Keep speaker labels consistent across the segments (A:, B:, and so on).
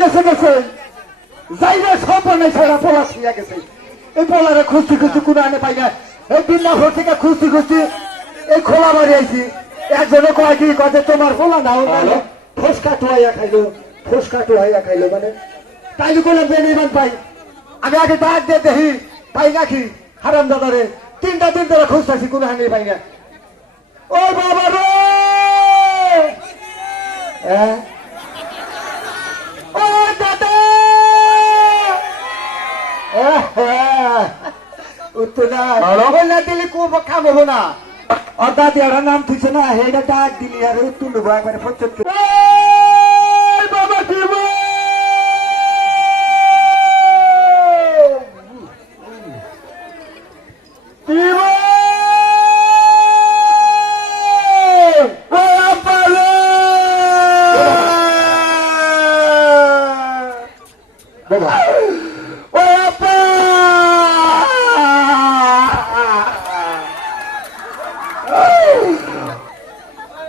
A: গেছে গেছে। যাইলে সব বানাই ছাড়া পোলা ছিয়া গেছে। এই পোলারে খুঁজতে খুঁজতে কোনো আনে পাই না। এই বিল্লাপুর থেকে খুঁজতে খুঁজতে এই খোলা বাড়ি আইছি। একজনে কয় কি কয় যে তোমার পোলা নাও নাহলে ফসকা টুয়াইয়া খাইলো ফসকা টুয়াইয়া খাইলো মানে। তাইলে কোনো বেনিমান পাই। আমি আগে ডাক দিয়ে দেখি পাই নাকি হারাম দাদারে তিনটা দিন ধরে খুঁজতেছি কোনো হানি পাই না। ও বাবা রে! হ্যাঁ? দাদা! উত্তর না দিলে খুব কাম হব না দাদি আর নাম তুইছে না? হেটা ডাক দিলি আর উত্তর নেব একবারে পঞ্চায়েত বাবা দিব দিব ও আব্বালে বাবা ও আব্বা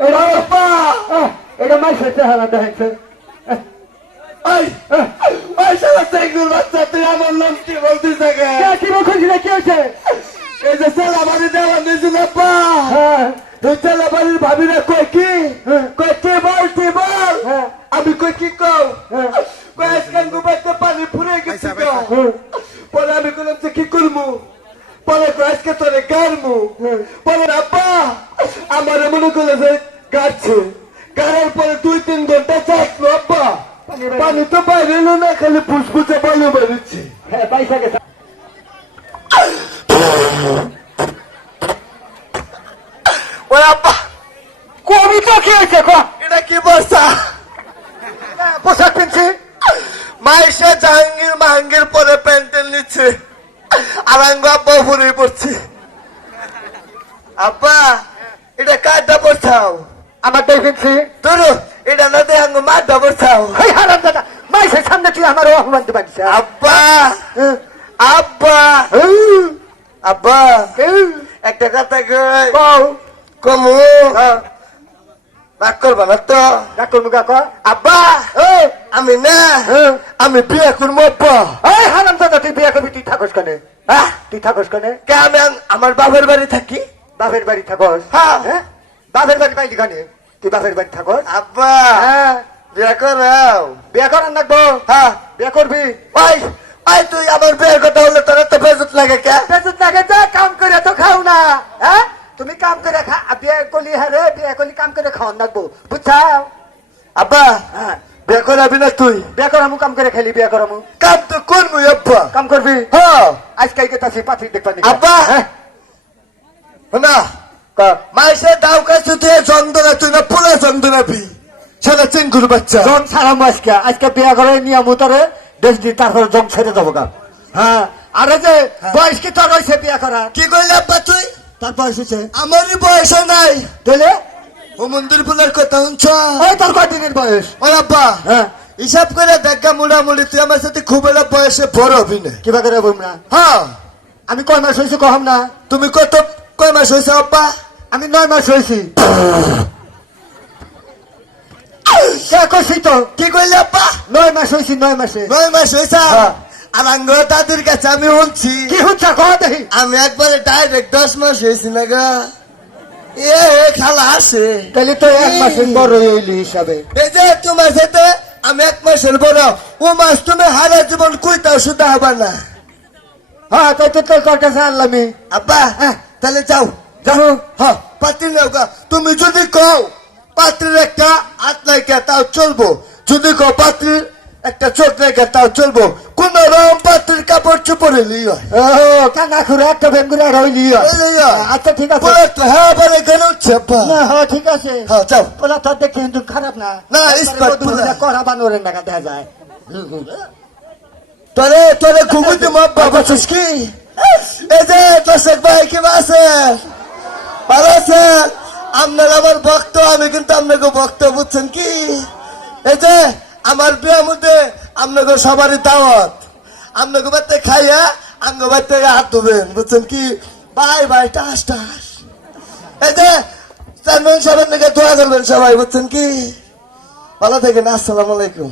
A: এটা আব্বা এটা মাইসের চেহারা দেখছে
B: ওই ওই শালা তেগুল বাচ্চা তুই আমার নাম কি বলতিস আগে
A: কি বলছিস না কি হয়েছে
B: এই যে শালা বাড়ি দেওয়া নিয়েছিল পা
A: হ্যাঁ
B: তুই শালা বাড়ির ভাবিরা কই কি
A: হ্যাঁ।
B: কই কি বল কি বল
A: হ্যাঁ।
B: আমি কই কি কও?
A: হ্যাঁ।
B: আজকাল গুবাইতে পানি ফুরে গেছে
A: হ্যাঁ।
B: পরে আমি কইলাম যে কি করব পরে আজকে তোরে গারমু।
A: হ্যাঁ।
B: পরে আব্বা আমার মনে করল যে গাড়ছে গাড়ার পরে দুই তিন ঘণ্টা চাকলো আব্বা।
A: পানি
B: তো বাইরে এলো না খালি ফুসফুসে বালু বেরোচ্ছে
A: হ্যাঁ পয়সা গেছে।
B: আব্বা
A: কবি তো কি। হয়েছে
B: এটা কি বর্ষা?
A: পোশাক কিনছি।
B: মাইসে জাহাঙ্গীর মাহাঙ্গীর পরে প্যান্টেল নিচ্ছে। আর আঙ্গ আব্বা উপরে পড়ছে আব্বা এটা কারটা পড়ছাও
A: আমার দেই কিনছি।
B: ধরো এটা না দে আঙ্গ মারটা পড়ছাও
A: এই হারাম দাদা মাইসের সামনে তুই আমার অপমান পারিস
B: আব্বা আব্বা। আব্বা একটা কথা কই। কমু।
A: হ্যাঁ।
B: রাগ করবা না তো
A: ডাক্তার মুখা ক
B: আব্বা আমি না। আমি বিয়ে করব
A: এই হারাম দাদা তুই বিয়ে করবি তুই থাকস কানে?
B: হ্যাঁ?
A: তুই থাকস কানে?
B: কে আমি আমার বাবার বাড়ি থাকি?
A: বাপের বাড়ি থাকস?
B: হ্যাঁ।
A: হ্যাঁ? বাপের বাড়ি পাইলি কানে? তুই বাপের বাড়ি থাকস?
B: আব্বা!
A: হ্যাঁ।
B: বিয়ে করাও।
A: বিয়ে করার নাকবো
B: হ্যাঁ।
A: বিয়ে করবি?
B: ওই ওই তুই আমার বিয়ের কথা হলে তোর তো বেজত লাগে কে?
A: বেতন লাগে যা কাম করে তো খাও না। হ্যাঁ? তুমি কাম করে বিয়ে করলি হ্যাঁ রে বিয়ে করলি কাম করে খাওয়ার নাকবো বুঝছাও?
B: আব্বা
A: হ্যাঁ।
B: বিয়ে করাবি না তুই।
A: বিয়ে করামু কাম করে খেলি বিয়ে করামু।
B: কাম তো করব আব্বা।
A: কাম করবি?
B: হ্যাঁ।
A: আজকাল কে তাছি পাত্রী দেখবা নি
B: আব্বা!
A: হ্যাঁ।
B: না মাইসে দাও কাছে তুই চন্দনা তুই না পুরা চন্দনা পি সেটা বাচ্চা।
A: জন ছাড়াম আজকে আজকে বিয়ে করে নিয়ম উতরে দেশ দিয়ে তারপরে জং ছেড়ে দেবো গা। হ্যাঁ। আরে যে বয়স কি তোর হয়েছে বিয়ে করার?
B: কি করলি আব্বা তুই?
A: তার বয়স হয়েছে
B: আমারই বয়স নাই।
A: তাহলে?
B: ও মন্দির ফুলের কথা শুনছ?
A: ওই তোর কয়দিনের বয়স?
B: ওই আব্বা
A: হ্যাঁ।
B: হিসাব করে দেখা মোটামুটি তুই আমার সাথে খুব একটা বয়সে বড় হবি না।
A: কিবা করে না?
B: হ্যাঁ।
A: আমি কয় মাস হয়েছি কহম না?
B: তুমি কত কয় মাস হয়েছে আব্বা?
A: আমি নয় মাস হয়েছি। কে কইছি তো?
B: কি করলি আব্বা?
A: নয় মাস হয়েছি নয় মাসে।
B: নয় মাস হয়েছে?
A: হ্যাঁ।
B: আর আঙ্গ দাদুর কাছে আমি শুনছি
A: কি হচ্ছে দেখি?
B: আমি একবারে ডাইরেক্ট দশ মাস হয়েছি না গা। এ এ, খালা আসে
A: তাহলে তো এক মাসের বড় হইলি হিসাবে।
B: এই যে তোমার সাথে আমি এক মাসের বড়। ও মাস তুমি হারা জীবন কইতাও শুধু হবা না।
A: হ্যাঁ তাই তো তোর কাছে
B: আব্বা
A: হ্যাঁ।
B: তাহলে যাও।
A: যাব
B: হ্যাঁ পাত্রী গা। তুমি যদি কও পাত্রীর একটা হাত নাইকা তাও চলবো। যদি কও পাত্রীর একটা চোখ রেখে তাও চলবো। কোন রকম পাত্রীর কাপড় চোপড়ে লিই হয়।
A: কানা খুরে একটা বেঙ্গুরা রইলি
B: এই লইয়া।
A: আচ্ছা ঠিক আছে।
B: তো হ্যাঁ বলে কেন
A: না হ্যাঁ ঠিক আছে।
B: হ্যাঁ যাও।
A: ওলা তোর দেখে কিন্তু খারাপ না।
B: না, ইস্পাত।
A: করা বানরের নাকা দেখা যায়।
B: তোরে তোরে ঘুমু দিম আব্বা বলছিস কি? এই যে দর্শক ভাই কি আছে? ভালো আছে আপনার আমার ভক্ত আমি কিন্তু আপনাকে ভক্ত বুঝছেন কি? এই যে আমার বিয়ের মধ্যে আপনাকে সবারই দাওয়াত। আপনাকে বাড়িতে খাইয়া আঙ্গ বাড়িতে হাত ধুবেন, বুঝছেন কি? বাই বাই, টাস টাস। এই যে, চেয়ারম্যান সাহেবের নাকি দোয়া করবেন সবাই, বুঝছেন কি? ভালো থাকেন, আসসালামু আলাইকুম।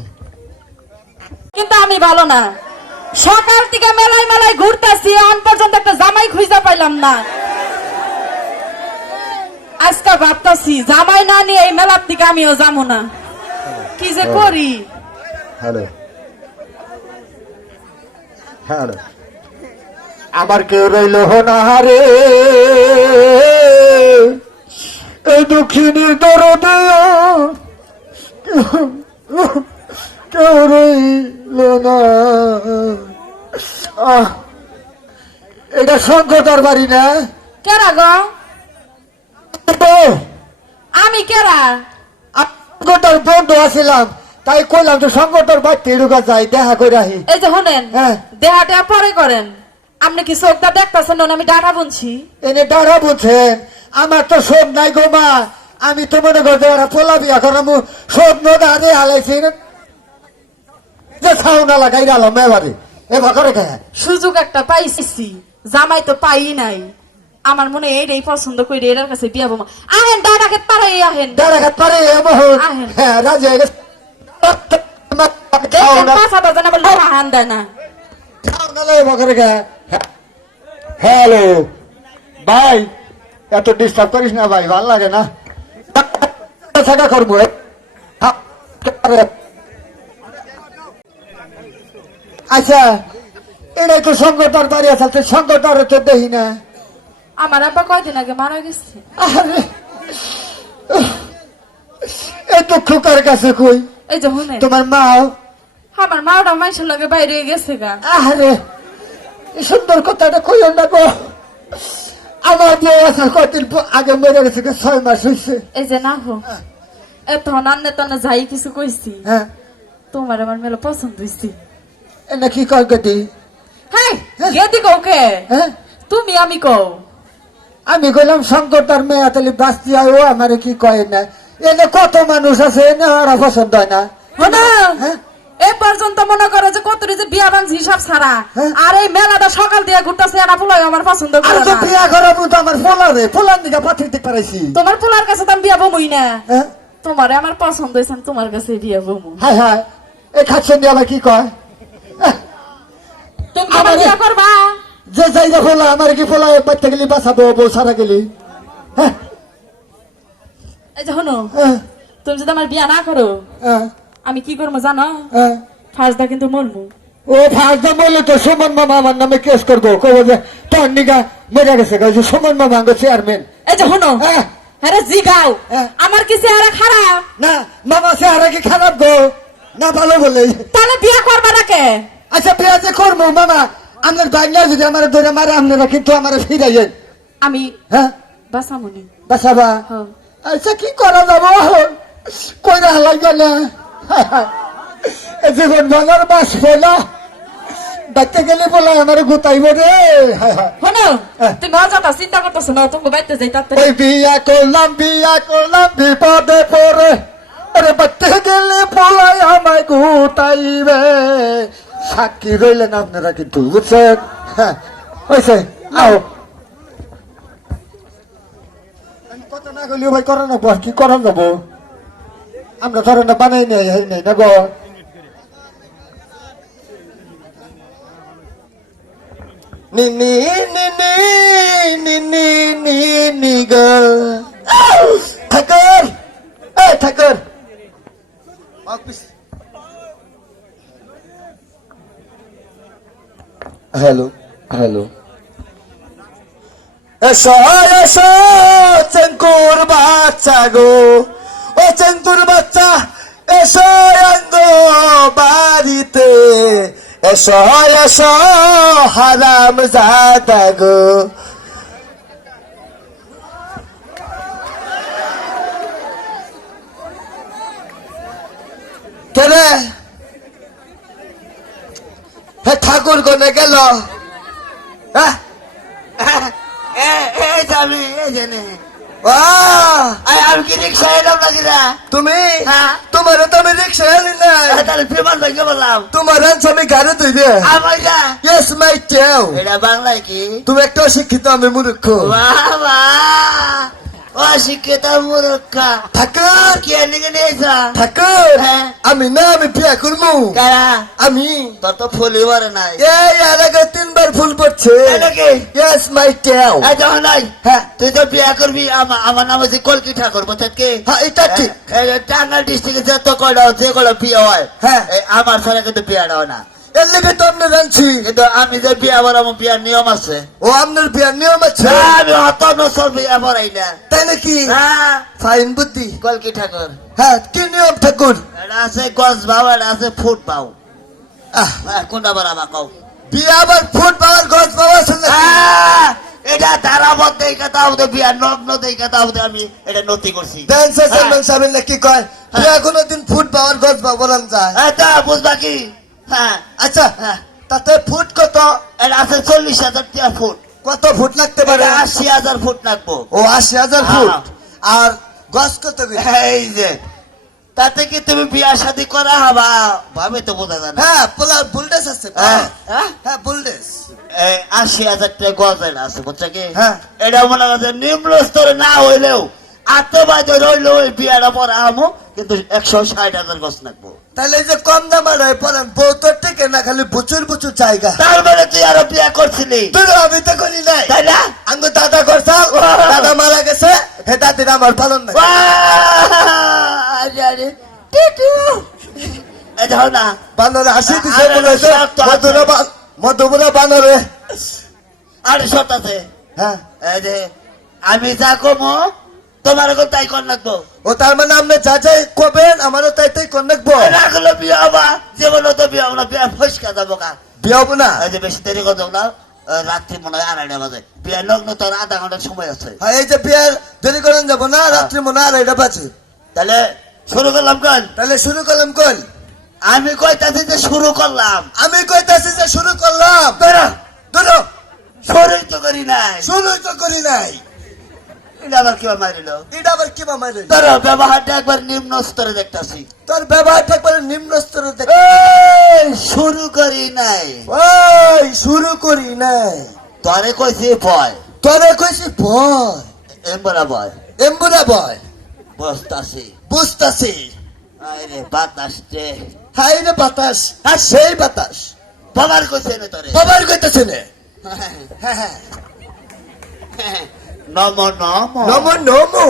C: কিন্তু আমি ভালো না। সকাল থেকে মেলায় মেলায় ঘুরতেছি আন পর্যন্ত একটা জামাই খুঁজে পাইলাম না। আজকে ভাবতাছি, জামাই না নিয়ে এই মেলার দিকে আমিও যাব না। কি যে করি?
A: হ্যালো। হ্যালো। আমার কেউ রইল? না রে। এই দুঃখিনীর দরদে কেউ রইল না। আহ, এটা শঙ্কটার বাড়ি না?
C: কেরা গো? আমি কেরা?
A: শঙ্কটার বন্ধু আছিলাম তাই কইলাম যে শঙ্কটার বাড়িতে ঢুকা যাই দেখা করে আহি।
C: এই যে শুনেন
A: হ্যাঁ।
C: দেহাটা পরে করেন। আপনি কি চোখটা দেখতেছেন না? আমি ডাটা বুনছি।
A: এনে ডারা বুঝছেন আমার তো শোধ নাই গো মা। আমি তো মনে করতে ওরা পোলা বিয়া করামু শোধ নদা হাতে হালাইছি। যে ছাউ না লাগাই গেলাম এবারে এবার করে কে
C: সুযোগ একটা পাইছি। জামাই তো পাই নাই। আমার মনে হয় এইটাই পছন্দ করে এটার কাছে বিয়া বোমা। আহেন ডাটাকে পারাই আহেন।
A: ঘাট পারে বহু
C: আহেন।
A: হ্যাঁ রাজি হয়ে গেছে।
C: পাঁচা বাজান আবার হান দেয় না।
A: হ্যালো। ভাই এত ডিস্টার্ব করিস না ভাই ভালো লাগে না। থাকা করব। আচ্ছা এটা তো সংগঠন বাড়ি আছে সংগঠন তো দেখি না।
C: আমার আব্বা কয়দিন আগে মারা গেছে।
A: এ তো খোকার কাছে কই?
C: এই যে শুনে
A: তোমার মাও?
C: আমার মাওটা মাইসের লগে বাইরে গেছে গা।
A: আরে এই সুন্দর কথাটা কই না গো। আমার যে আছে কদিন আগে মরে গেছে ছয় মাস হয়েছে
C: এই যে না হো এত নান্নে তান্নে যাই কিছু কইছি।
A: হ্যাঁ।
C: তোমার আমার মেলা পছন্দ হইছি।
A: এনে কি কয় গতি
C: হ্যাঁ। গেদি কৌকে
A: হ্যাঁ।
C: তুমি আমি কও।
A: আমি কইলাম শঙ্করটার মেয়ে তাহলে বাঁচতে ও আমার কি কয় না? এনে কত মানুষ আছে এনে ওরা পছন্দ হয় না। হ্যাঁ?
C: পর্যন্ত মনে করে যে কত যে বিয়া ভাঙছি হিসাব ছাড়া।
A: হ্যাঁ?
C: আর এই মেলাটা সকাল দিয়ে ঘুরতেছে এরা পোলাই আমার পছন্দ
A: আর
C: করে না।
A: বিয়া আমার পোলারে পোলার দিকে পাঠিয়ে পারাইছি।
C: তোমার পোলার কাছে তো আমি বিয়া বমুই না।
A: হ্যাঁ?
C: তোমারে আমার পছন্দ হয়েছে তোমার কাছে বিয়া বমু।
A: হাই হাই এই খাচ্ছেন দিয়ে আবার কি কয়?
C: তুমি বিয়া করবা?
A: যে যাই যে পোলা আমার কি পোলা বাচ্চা গেলি বাঁচাবো বউ সারা গেলি? হ্যাঁ?
C: এই যে শোনো
A: হ্যাঁ।
C: তুমি যদি আমার বিয়া না করো
A: হ্যাঁ।
C: আমি কি করব জানো?
A: হ্যাঁ।
C: ফার্স্টটা কিন্তু মরবো।
A: ও ফার্স্ট বললে তো সুমন মামা আমার নামে কেস করব। কবো যে তোর নিগা মরে গেছে গেছে সুমন মামা আঙ্গ চেয়ারম্যান
C: এই যে শোনো আরে জিগাও। আমার কি চেহারা খারাপ?
A: না মামা চেহারা কি খারাপ গো? না ভালো বলে।
C: তাহলে বিয়া করবা না কে?
A: আচ্ছা বিয়া যে করব মামা আপনার বাংলা যদি আমার ধরে মারে আপনারা কিন্তু আমার ফিরাইয়েন।
C: আমি
A: হ্যাঁ?
C: বাসামনি
A: বাসাবা?
C: হ্যাঁ।
A: আচ্ছা কি করা যাব? কইরা হালাই গেলে জীবন ভাঙার বাস পেলা বাচ্চা গেলে বলে আমার গুতাইব রে। হ্যাঁ।
C: তুমি অযথা চিন্তা করতেছো না তুমি বাইতে যাই তাতে
A: ওই বিয়া করলাম বিয়া করলাম বিপদে পড়ে। আরে বাচ্চা গেলে পলাই আমায় গুতাইবে। সাক্ষী রইলেন আপনারা কিন্তু, বুঝছেন? হ্যাঁ হয়েছে, আও। কত না করলেও ভাই করানো বস কি করান যাব আমরা ধরেন না বানাই নাই হাই নাই না গো
B: নিনি নিনি নিনি নিনি ঠাকুর! এ হ্যালো হ্যালো এসো এসো, চেঙ্কুর বাচ্চা গো। ও চেঙ্কুর বাচ্চা, এসো অঙ্গ বাড়িতে। এসো এসো, হারাম জাদা গো। হে ঠাকুর কোনে গেল?
D: আমি কি রিক্সা এলাম নাকি না
B: তুমি?
D: হ্যাঁ।
B: তোমার তো আমি রিক্সা আনি না
D: এই তাহলে বিমান থেকে বললাম।
B: তোমার আমি গাড়ি তুই দে
D: আমার যা
B: ইয়েস মাই টেও
D: এটা বাংলায় কি?
B: তুমি একটা অশিক্ষিত আমি মূর্খ।
D: বাবা! অশিক্ষিত মুরক্ষা
B: ঠাকুর
D: কে লিখে নিয়েছ
B: ঠাকুর। আমি না আমি বিয়া করব
D: কারা
B: আমি
D: তোর তো ফুলই ভরে নাই
B: এই আর আগে তিনবার ফুল পড়ছে? ইয়েস মাই টেও
D: যখন নাই
B: হ্যাঁ
D: তুই তো বিয়া করবি আমা- আমার নাম হচ্ছে কলকি ঠাকুর বুঝছেন কি
B: হ্যাঁ এটা ঠিক
D: টাঙ্গাল ডিস্ট্রিক্টে যত কয়টা যে কয়টা বিয়ে হয়
B: হ্যাঁ।
D: আমার ছাড়া কিন্তু বিয়াটা হয় না
B: এর লেগে তো আপনার আনছি
D: কিন্তু আমি যে বিয়া বলাম বিয়ার নিয়ম আছে
B: ও আপনার বিয়ার নিয়ম আছে
D: আমি অত নসল বিয়া বলাই না
B: তাই নাকি
D: হ্যাঁ
B: ফাইন বুদ্ধি
D: কলকি ঠাকুর
B: হ্যাঁ কি নিয়ম ঠাকুর
D: এটা আছে গছ বাউ এটা আছে ফুট বাউ হ্যাঁ, কোনটা বড় আমার কও
B: বিয়া আবার ফুট পাওয়ার গছ পাওয়ার সঙ্গে
D: আহ, এটা তারাবত দেই কথা হতে বিয়া নগ্ন দেই কথা হতে আমি এটা নতি করছি হ্যাঁ।
B: সাহেব নাকি কয় বিয়া কোনোদিন ফুট পাওয়ার গছ বলান যায়
D: হ্যাঁ, তা বুঝবা কি হ্যাঁ
B: আচ্ছা
D: হ্যাঁ।
B: তাতে ফুট কত?
D: এটা আছে চল্লিশ হাজার ফুট।
B: কত ফুট লাগতে পারে?
D: আশি হাজার ফুট লাগবো।
B: ও আশি হাজার
D: হ্যাঁ।
B: ফুট। আর গছ কত
D: এই যে তাতে কি তুমি বিয়া শাদি করা হবা? ভাবে তো বোঝা যায়
B: হ্যাঁ পোলার বুলডেস আছে
D: হ্যাঁ, হ্যাঁ?
B: বুলডেস
D: এই আশি হাজার টাকা গজ এটা আছে বুঝছ কি?
B: হ্যাঁ।
D: এটা মনে করছে নিম্ন স্তরে না হইলেও আত্মবাদ রইলেও ওই বিয়াটা পরে আমো কিন্তু একশো ষাট হাজার গছ লাগবো।
B: তাহলে এই যে কম দাম আর পড়েন বউ তো টিকে না খালি প্রচুর প্রচুর জায়গা।
D: তার মানে তুই আরও বিয়া করছিলি?
B: তুই আমি তো করি নাই।
D: তাই না?
B: আঙ্গ দাদা করছাল দাদা মারা গেছে হে দাদির আমার পালন নাই!
D: আরে, আরে, টিটু। না।
B: বানরে হাসি দিছে মনে। মধুরা বান- মধুপুরা বানরে।
D: আরে সত আছে।
B: হ্যাঁ।
D: এই যে আমি যা কমো তোমার এখন তাই কর লাগবো
B: ও তার মানে আপনি যা যাই করবেন আমারও তাই তাই করে রাখব
D: রাখল বিয়া হবা জীবন তো বিয়া হব না। বিয়া ফসকা যাব কা
B: বিয়ে হব না?
D: এই যে বেশি দেরি করতে না। রাত্রি মনে হয় আড়াইটা বাজে। বিয়া লগ্ন তোর আধা ঘণ্টার সময় আছে।
B: হ্যাঁ এই যে বিয়ের দেরি করেন যাব না রাত্রি মনে হয় আড়াইটা বাজে।
D: তাহলে শুরু করলাম কল?
B: তাহলে শুরু করলাম কল?
D: আমি কইতাছি যে শুরু করলাম।
B: আমি কইতাছি যে শুরু করলাম।
D: ধরো।
B: ধরো।
D: শুরুই তো করি নাই।
B: শুরু তো করি নাই।
D: এটা আবার কেউ মারিল
B: এটা আবার কি মামাই রে
D: ব্যবহারটা একবার নিম্ন স্তরে দেখতেছি।
B: তোর ব্যবহারটা একবারে নিম্ন স্তরে দেখ
D: শুরু করি নাই।
B: ওই শুরু করি নাই।
D: তরে কইছি ভয়।
B: তোরে কইছি ভয়।
D: এম্বরা ভয়।
B: এম্বুরা ভয়।
D: বসতাছি
B: বুঝতাছি।
D: আরে
B: হাই রে বাতাস আর সেই বাতাস।
D: বাবার কইছে না তরে।
B: বাবার কইতেছে নে। হ্যাঁ হ্যাঁ।
D: নম নম
B: নম নমো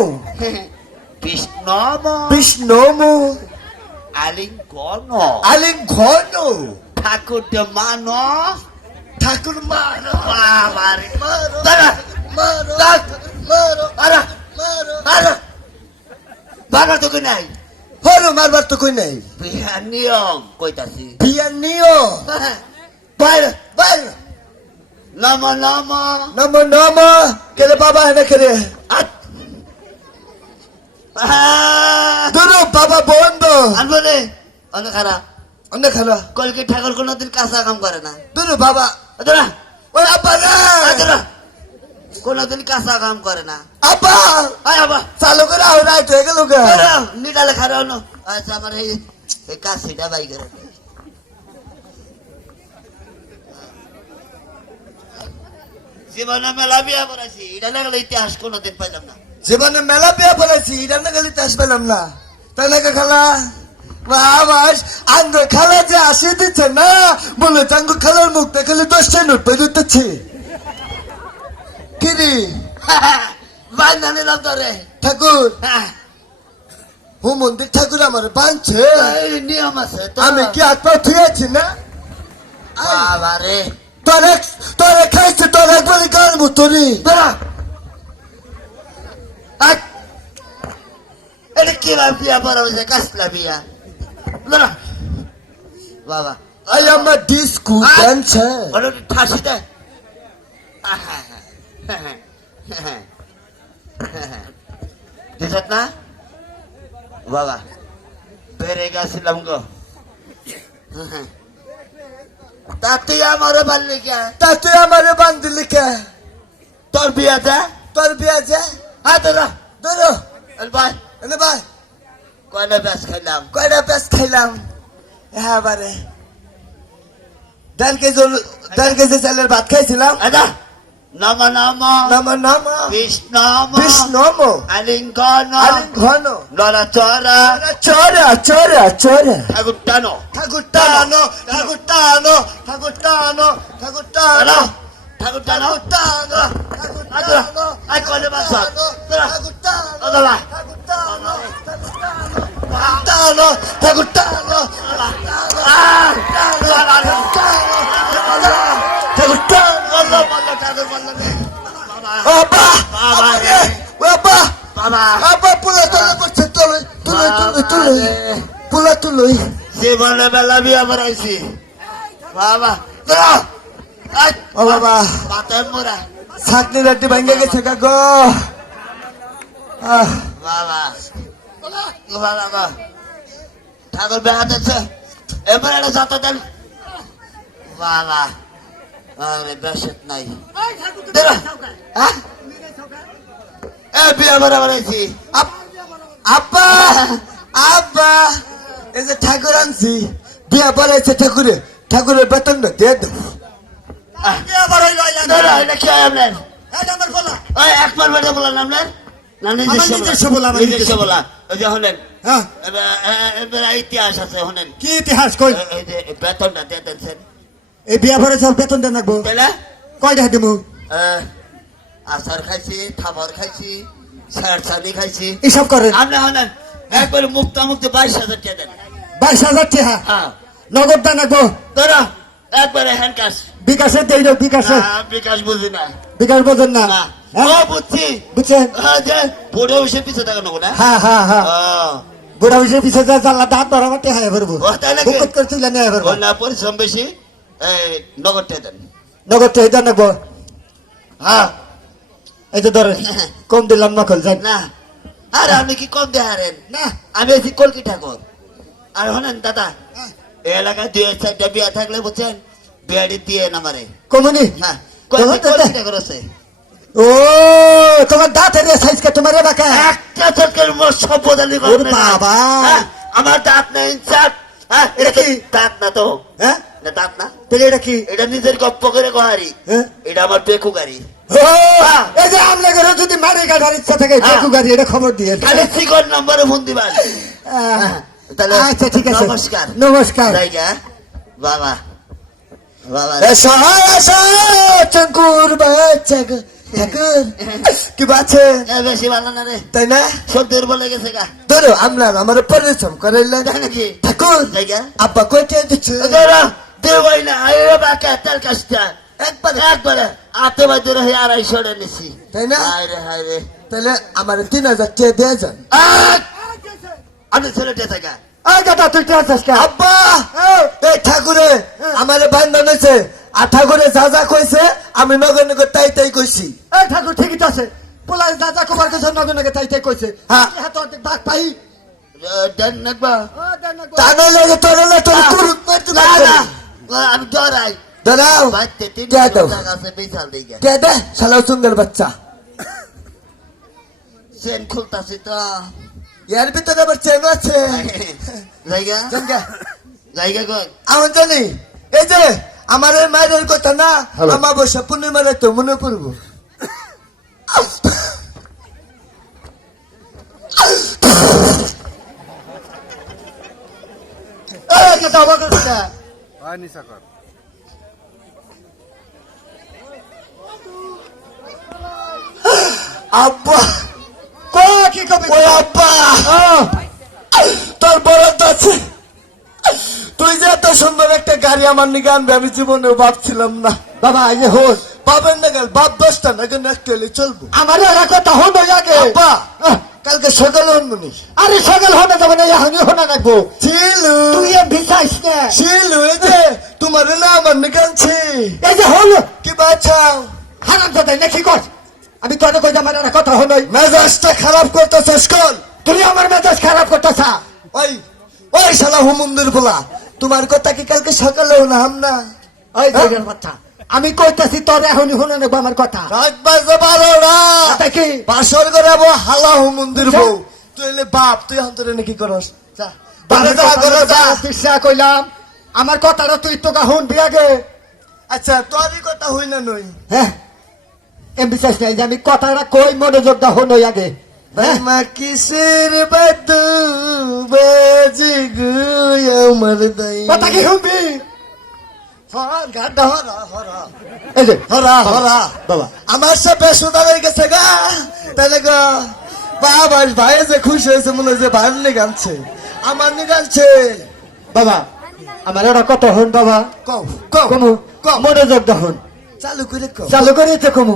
D: কৃষ্ণ
B: বিষ্ণমু
D: আলিঙ্গন
B: আলিং ঘন
D: ঠাকুর মান
B: ঠাকুর মারো মারো মারো। মারো
D: আরে
B: মারো
D: আরে বাবা তো কই নাই
B: হলো মারবার তো কই নাই
D: বিহার নিয়ম কইতাছি
B: বিয়ার নিও বাইরে বাইরে
D: নম নম
B: নম নম কেলে বাবা এনে কেলে দুরু বাবা বন্ধ
D: আনবনে অনেক খারাপ
B: অনেক খালো
D: কলকে ঠাকুর কোনোদিন কাঁচা কাম করে না
B: দুরু বাবা
D: আদরা
B: ওই আব্বা রে
D: আদরা কোনোদিন কাঁচা কাম করে না
B: আব্বা
D: আয় বাবা
B: চালু করে আহ রাইট হয়ে গেল গা
D: নিডালে খারাপ আচ্ছা আমার এই কাশিটা বাই করে জীবনে মেলা বিয়া করেছি এটা লাগলে ইতিহাস কোনোদিন পাইলাম না।
B: জীবনে মেলা বিয়া গেলে চাষ পেলাম না। তাই নাকি খালা? বাবাস আঙ্গ খালা যে আসে দিচ্ছে না বলে চাঙ্গ খালার মুখ দেখালে দশটা নোট বেরোতেছে কিরি ঠাকুর
D: হ্যাঁ,
B: মন্দির ঠাকুর আমার বাঁধছে
D: এই নিয়ম আছে।
B: আমি কি আত্মা থুয়েছি না? তোরে তোরে খাইছে তোর একবারে গাল মুতরি
D: দাঁড়া। এটা কি বিয়া পড়া হয়েছে কাসলা বিয়া দাঁড়া। বাবা
B: আই আমার ডিস্কু। ডান্সে
D: ওটা ঠাসি দে দিছত না বাবা বেড়ে গেছিলাম গো তা তুই আমারও পারলি কে
B: তা তুই আমারে বান্ধিলি কে
D: তোর বিয়াতে
B: তোর বিয়া যে
D: হ্যাঁ ধরো
B: ধরো।
D: ভাই।
B: এনে ভাই।
D: কয়টা ব্যাস খাইলাম?
B: কয়টা পেস খাইলাম? হ্যাঁ বারে দেড় কেজি দেড় কেজি চালের ভাত খাইছিলাম।
D: আদা। নম নম
B: নম নম
D: বিষ্ণম
B: বিষ্ণম
D: আলিঙ্গন
B: আলিঙ্গন
D: নড়াচড়া
B: চরা চরা চরা
D: ঠাকুর টানো
B: ঠাকুর টানো ঠাকুর টানো ঠাকুর টানো ঠাকুর টানো
D: ঠাকুর টানো
B: টানো ঠাকুর টানো তুলে
D: জীবনে বেলা বিয়া বাড়াইছি বাবা
B: ও বাবা।
D: মাথায় মোরা।
B: ছাকনি রাটি ভাঙ্গে গেছে আহ।
D: বাবা। বাবা ঠাকুর বেড়াতে আছে এবার একটা যত দেন। বাবা। আরে বেশত নাই। হ্যাঁ? এ বিয়া বাড়া বাড়াইছি
B: আপ- আব্বা! আব্বা! এই যে ঠাকুর আনছি বিয়া পড়াইছে ঠাকুরে। ঠাকুরের বেতনটা দিয়ে দেবো।
D: হয় না
B: হ্যাঁ।
D: ইতিহাস আছে
B: কি ইতিহাস কই?
D: এই যে বেতনটা দিয়ে দেন
B: এই বিয়া পড়াইছে বেতন দেন রাখব কয়টা
D: আচার খাইছি খাবার খাইছি স্যার চানি খাইছি।
B: এসব করেন।
D: আপনি হলেন একবারে মুক্ত মুক্ত বাইশ হাজার টাকা দেন।
B: বাইশ হাজার টাকা?
D: হ্যাঁ।
B: নগদ দান রাখব
D: তোরা একবারে হ্যান্ড কাশ
B: বিকাশে দেই দাও বিকাশে।
D: বিকাশ বুঝি না।
B: বিকাশ বোঝেন না।
D: না।
B: হ্যাঁ?
D: বুঝছি।
B: বুঝছেন?
D: হ্যাঁ, যে বুড়ো বসে পিছিয়ে থাকা নেব না?
B: হ্যাঁ হ্যাঁ হ্যাঁ।
D: ও,
B: বুড়া বসে পিছিয়ে যা জানলা দাঁত বরাবর টেহা পারব
D: ও,
B: বুকত করে তুলে নিয়ে
D: না পরিশ্রম বেশি। এই নগদ টাকা দেন।
B: নগদ টাকা দান রাখব
D: হ্যাঁ।
B: এই যে ধরেন কম দিলাম নকল যান
D: না। আরে আপনি কি কম দেহারেন?
B: না।
D: আমি আছি কলকি ঠাকুর আর হলেন দাদা এই এলাকায় দুই চারটা বিয়া থাকলে বুঝছেন বিয়াটি দিয়ে নামারে
B: কমনি?
D: হ্যাঁ। কলকি ঠাকুর আছে?
B: ও তোমার দাঁত এর সাইজ কে তোমার বাকা?
D: একটা চোখের মোট সম্পদানি
B: ওর বাবা।
D: আমার দাঁত নেই চাপ। হ্যাঁ এটা কি? দাঁত না তো।
B: হ্যাঁ?
D: না দাঁত না।
B: তাহলে এটা কি?
D: এটা নিজের গপ্প করে গহারি।
B: হ্যাঁ?
D: এটা আমার পেকু গাড়ি।
B: ও এই যে আমলে যদি মারি কাটার ইচ্ছা থাকে
D: হ্যাঁ।
B: গাড়ি এটা খবর দিয়ে
D: খালি সিকর নম্বরে ফোন দিবেন। তাহলে
B: আচ্ছা ঠিক আছে।
D: নমস্কার।
B: নমস্কার।
D: জায়গা বাবা। বাবা।
B: এসো এসো চঙ্কুর বাচ্চা। ঠাকুর কি বাছে
D: এ, বেশি ভালো না রে।
B: তাই না?
D: সব দুর্বল হয়ে গেছে গা।
B: ধরো আমরা আমার পরিশ্রম ঠাকুর আব্বা দিচ্ছে
D: আরে বাকা তার একবার একবারে। আতে বাই ধরে হয়ে আড়াইশো টাকা নিছি।
B: তাই না?
D: হায় হায়
B: তাহলে আমার তিন হাজার দিয়ে যান!
D: আমি ছেলেটা থাকা।
B: আব্বা! এই ঠাকুরে আমারে বান্ধব হয়েছে। আর ঠাকুরে যা যা কইছে আমি নগর নগর তাই তাই কইছি।
A: এই ঠাকুর ঠিকই তো আছে। পোলাই কাছে নগে নগে তাই তাই কইছে।
B: হ্যাঁ।
A: হ্যাঁ তো ডাক পাই।
D: দেন নাকবা
A: ও দেন না গো।
B: তা নইলে যে তোর তোর তুরুত মার তুই
D: আমি ডরাই বাইতে
B: কে দাও দে শালাও সুন্দর বাচ্চা
D: চেন খুলতাছি তো
B: এর ভিতরে আবার চেন আছে
D: জায়গা
B: জানগা
D: জায়গা কই
B: আমার জানি এই যে আমার এই মায়ের কথা না। আমার বসে পূর্ণিমার তো মনে পড়ব
A: কথা অবাক হচ্ছে না।
B: আব্বা!
A: কি কবি?
B: ওই আব্বা! তোর বরাদ্দ আছে। তুই যে এত সুন্দর একটা গাড়ি আমার নিকে আনবে আমি জীবনে ভাবছিলাম না।
A: বাবা এই যে হোস।
B: পাবেন না গেল বাপ দশটা না কেন একটা হলে চলবো।
A: আমার কথা হন আগে।
B: আব্বা
A: আহ,
B: কালকে সকালে হনমনি
A: আরে সকাল হনে যাবে না এখনই হনে রাখব
B: ছিলু। ছিলু এই যে তোমার না আমার নিকে আনছি
A: এই যে হল।
B: কি বাঁচাও?
A: হারাম যাতে নাকি কর? আমি তোর কই আমার এরা কথা হনই
B: মেজাজটা খারাপ করতেছিস কল
A: তুই আমার মেজাজ খারাপ করতেছ।
B: ওই ওই শালা হুমন্দির বলা তোমার কথা কি কালকে সকালে হলাম না?
A: ওই জায়গার বাচ্চা আমি কইতাছি তোর এখনই হনে নেব আমার কথা। এটা কি?
B: বাসর করে হালা হুমন্দির বউ। তুই বাপ তুই অন্তরে নাকি করস? যা।
A: কইলাম। আমার কথাটা তুই তো গাহুন বিয়াগে
B: আচ্ছা তোরই কথা হই না নই।
A: হ্যাঁ। এমবি চাইছ নাই যে আমি কথাটা কই মনোযোগটা হন ওই আগে। হ্যাঁ।
B: মা কিসের বাদু বাজে গো আমার দাই
A: কথা কি
B: আমার বেসুদা হয়ে গেছে গা। তাহলে গো বাবা ভাই যে খুশি হয়েছে মনে হয় যে নিয়ে গানছে। আমার নিয়ে গানছে
A: বাবা আমার ওরা কত হন বাবা। কমু
B: কও।
A: মনোযোগটা হন
B: চালু করে
A: চালু করে তো কমু।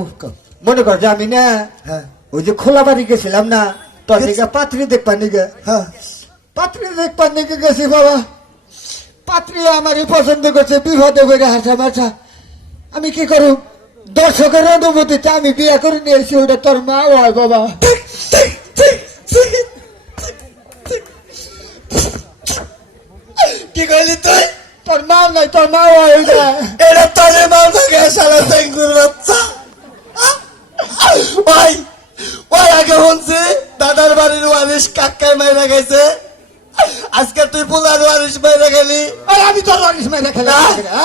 A: মনে কর যে আমি না
B: হ্যাঁ।
A: ওই যে খোলা বাড়ি গেছিলাম না তোর দিকে পাত্রী দেখবার নিগে।
B: হ্যাঁ।
A: পাত্রী দেখবার নিগে গেছি বাবা। পাত্রী আমারই পছন্দ করছে বিপদে করে হাসা মাছা আমি কি করু? দর্শকের অনুমতিতে আমি বিয়ে করে নিয়েছি ওটা তোর মা হয় বাবা।
B: কি কইলি তুই?
A: তোর মা নাই তোর মা হয় ওইটা
B: এটা তোরে মাল থাকে সারা সেঙ্গুর বাচ্চা। ওই ওই আগে শুনছি দাদার বাড়ির ওয়ারিস কাকায় মাইরা গেছে। আজকে তুই পোলার ওয়ারিস মাইরা গেলি।
A: আর আমি তোর ওয়ারিস মেরে খেলে
B: না,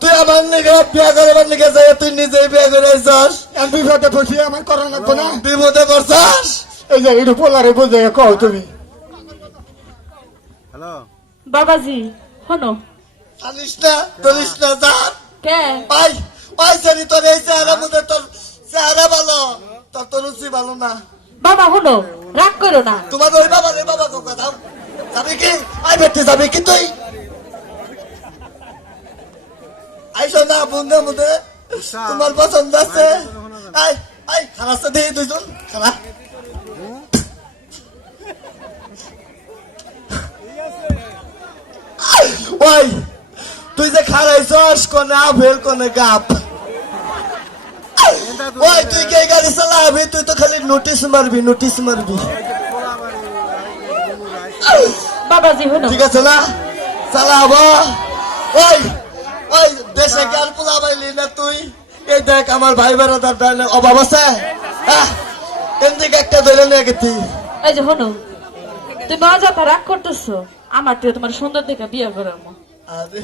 B: তুই আমার নিকে বিয়া করবার নিকে যাই তুই নিজেই বিয়া করে আইছস।
A: আমি বিপদে পড়ছি আমার করা লাগবো না।
B: বিপদে পড়ছস
A: এই যে একটু পোলারে বুঝে কও তুমি।
C: বাবাজি হনো
B: আনিস না ধরিস না যা
C: কে?
B: ওই ওই সরি তোর এই চেহারা মধ্যে তোর চেহারা ভালো। তোর তো রুচি ভালো না।
C: বাবা হনো রাগ করো না।
B: তোমার ওই বাবা রে বাবা কোকা দাও যাবি কি? আই বেটে যাবি কি তুই? আইসো না বন্ধে মধ্যে তোমার পছন্দ আছে। আই আই খারাপ দিয়ে দুইজন খারাপ ওই তুই যে খারাইছস কোনে আভেল কোনে গাপ। ওই তুই কে গাড়ি চালাবি? তুই তো খালি নোটিশ মারবি নোটিশ মারবি।
C: বাবাজি হনো
B: ঠিক আছে না? চালাবো। ওই ওই দেশে জ্ঞান পোলাবাইলি না তুই? এই দেখ আমার ভাই বেড়াদার ডালে অভাব আছে। হ্যাঁ এদিকে একটা ধরে নিয়ে গেছি।
C: এই যে হনো তুমি অযথা রাগ করতেছো আমার তো তোমার সুন্দর দেখে বিয়ে করাবো
B: আরে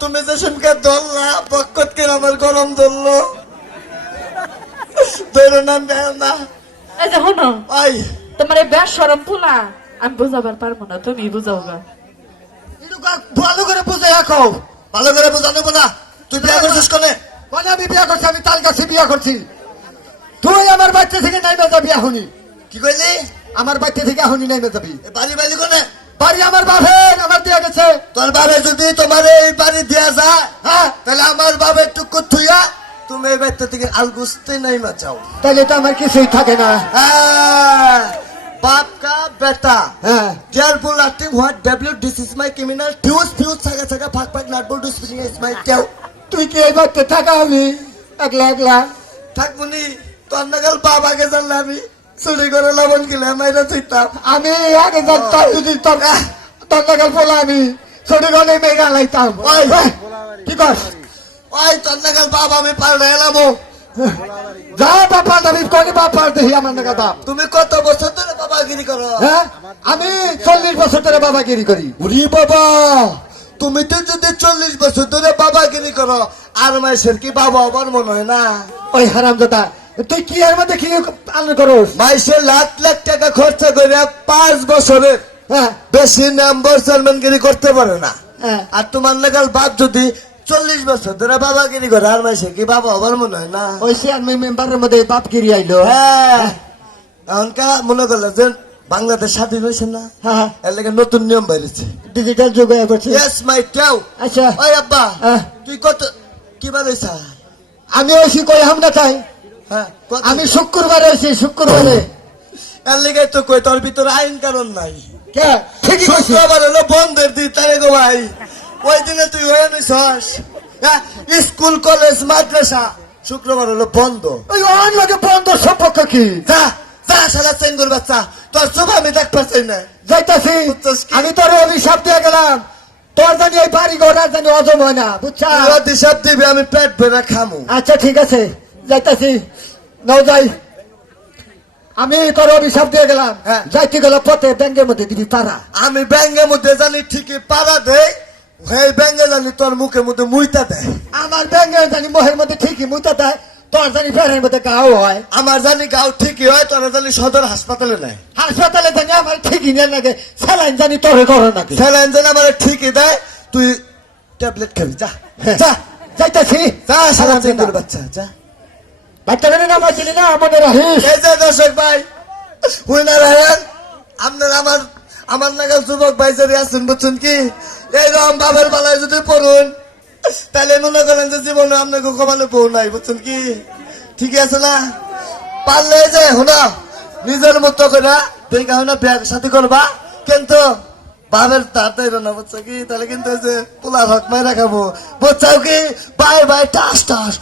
B: তুমি যে সেমকে ধরলা বকত করে আমার গরম ধরলো। ধরে না দেয় না।
C: এই যে হনো
B: ওই
C: তোমার এই বেশ সরম পুলা আমি বুঝাবার পারব না তুমি বুঝাও গা
A: ভালো করে বুঝে কও
B: ভালো করে বোঝানো না তুই বিয়ে করছিস কোনে?
A: মানে আমি বিয়ে করছি? আমি তার কাছে বিয়ে করছি। তুই আমার বাচ্চা থেকে নাইবে যাবি এখনই।
B: কি কইলি?
A: আমার বাচ্চা থেকে এখনই নাই
B: এ বাড়ি বাড়ি কোনে?
A: বাড়ি আমার বাপের আমার দিয়ে গেছে।
B: তোর বাবে যদি তোমার এই বাড়ি দেয়া যায়
A: হ্যাঁ
B: তাহলে আমার বাবে টুকু থুইয়া তুমি এই বাড়িতে থেকে আলগুস্তে নাই মাচাও
A: তাহলে তো আমার কিছুই থাকে না।
B: হ্যাঁ বাপ কা বেটা
A: হ্যাঁ।
B: Careful acting what w this is my criminal fuse fuse ছাগা ছাগা ফাক ফাক নাট বল্টু স্পিকিং ইজ মাই টেও।
A: তুই কি এই বাচ্চা থাকা আমি একলা একলা।
B: থাকবুনি তোর নাগাল বাবাকে জানলে আমি। চুরি করে লবণ গেলে মাইরা থুইতাম
A: আমি আগে জানতাম যদি লাগাল বলা আমি ছোট গলে মেয়েরা লাইতাম
B: ওই।
A: কি কর
B: ওই নাগাল বাবা আমি পাল্টে এলাম
A: যা বাপা আমি কোন বাপা দেখি আমার বাপ?
B: তুমি কত বছর ধরে বাবাগিরি করো?
A: হ্যাঁ আমি চল্লিশ বছর ধরে বাবাগিরি করি।
B: উরি বাবা তুমি তো যদি চল্লিশ বছর ধরে বাবাগিরি করো আর মাইসের কি বাবা আবার মনে হয় না?
A: ওই হারাম দাদা তুই কি এর মধ্যে কি আনন্দ করস?
B: মাইসের লাখ লাখ টাকা খরচা করে পাঁচ বছরে
A: হ্যাঁ।
B: বেশি নাম্বার চেয়ারম্যানগিরি করতে পারে না।
A: হ্যাঁ।
B: আর তোমার নাগাল বাপ যদি চল্লিশ বছর ধরে বাবাগিরি করে আর মাইসের কি বাবা আবার মনে হয় না?
A: ওই চেয়ারম্যান মেম্বারের মধ্যে বাপগিরি আইলো।
B: হ্যাঁ। এখনকার মনে করলে যে বাংলাদেশ স্বাধীন হয়েছে না?
A: হ্যাঁ।
B: এর লাগে নতুন নিয়ম বেরিয়েছে।
A: ডিজিটাল যুগ হয়ে পড়ছে
B: ইয়েস মাই টেও
A: আচ্ছা।
B: ওই আব্বা
A: হ্যাঁ।
B: তুই কত কি হয়েছা
A: আমি ওইসি কই হামনা চাই
B: হ্যাঁ কত?
A: আমি শুক্রবারে আছি শুক্রবারে।
B: এর লেগে তো কই তোর ভিতরে আইন কারণ নাই। শুক্রবার হলো বন্ধের দিন তারে গো ভাই। ওই দিনে তুই হয়ে নিছস। হ্যাঁ স্কুল কলেজ মাদ্রাসা শুক্রবার হলো বন্ধ।
A: ওই অন লোকে বন্ধ সম্পর্ক কি?
B: যা যা সালা চেঙ্গুর বাচ্চা তোর সব আমি দেখ পাচ্ছি না।
A: যাইতাছি। আমি তোর অভিশাপ দিয়ে গেলাম। তোর জানি এই বাড়ি ঘর জানি অজম হয় না বুঝছা
B: দিশাব দিবি আমি পেট ভরে খামু।
A: আচ্ছা ঠিক আছে। যাইতাছি। নাও যাই। আমি তোর অভিশাপ দিয়ে গেলাম।
B: হ্যাঁ।
A: যাইতে গেল পথে ব্যাংকের মধ্যে দিবি তারা।
B: আমি ব্যাঙ্গের মধ্যে জানি ঠিকই পাড়া দেয়। সেই ব্যাঙ্গে জানি তোর মুখের মধ্যে মুইতা দেয়।
A: আমার ব্যাংকে জানি মোহের মধ্যে ঠিকই মুইতা দেয়। তোর জানি ফেরের মধ্যে গাও হয়।
B: আমার জানি গাও ঠিকই হয় তোরা জানি সদর হাসপাতালে নাই
A: হাসপাতালে জানি আমার ঠিকই নেই নাকি স্যালাইন জানি তোরে করো নাকি?
B: স্যালাইন জানি আমার ঠিকই দেয়। তুই ট্যাবলেট খাবি যা। যা।
A: যাইতাছি।
B: যা সারা বাচ্চা যা।
A: না
B: যে ভাই যদি যে নাই কি? ঠিক আছে না? পারলে যে শোনা নিজের মতো করে দেখা হনা বিয়ার সাথে করবা, কিন্তু বাবার তাড়াতাড়ি না, বুঝছ কি? তাহলে কিন্তু পোলার হক মাই রাখাবো বুঝছাও কি? বাই বাই, টাস টাস।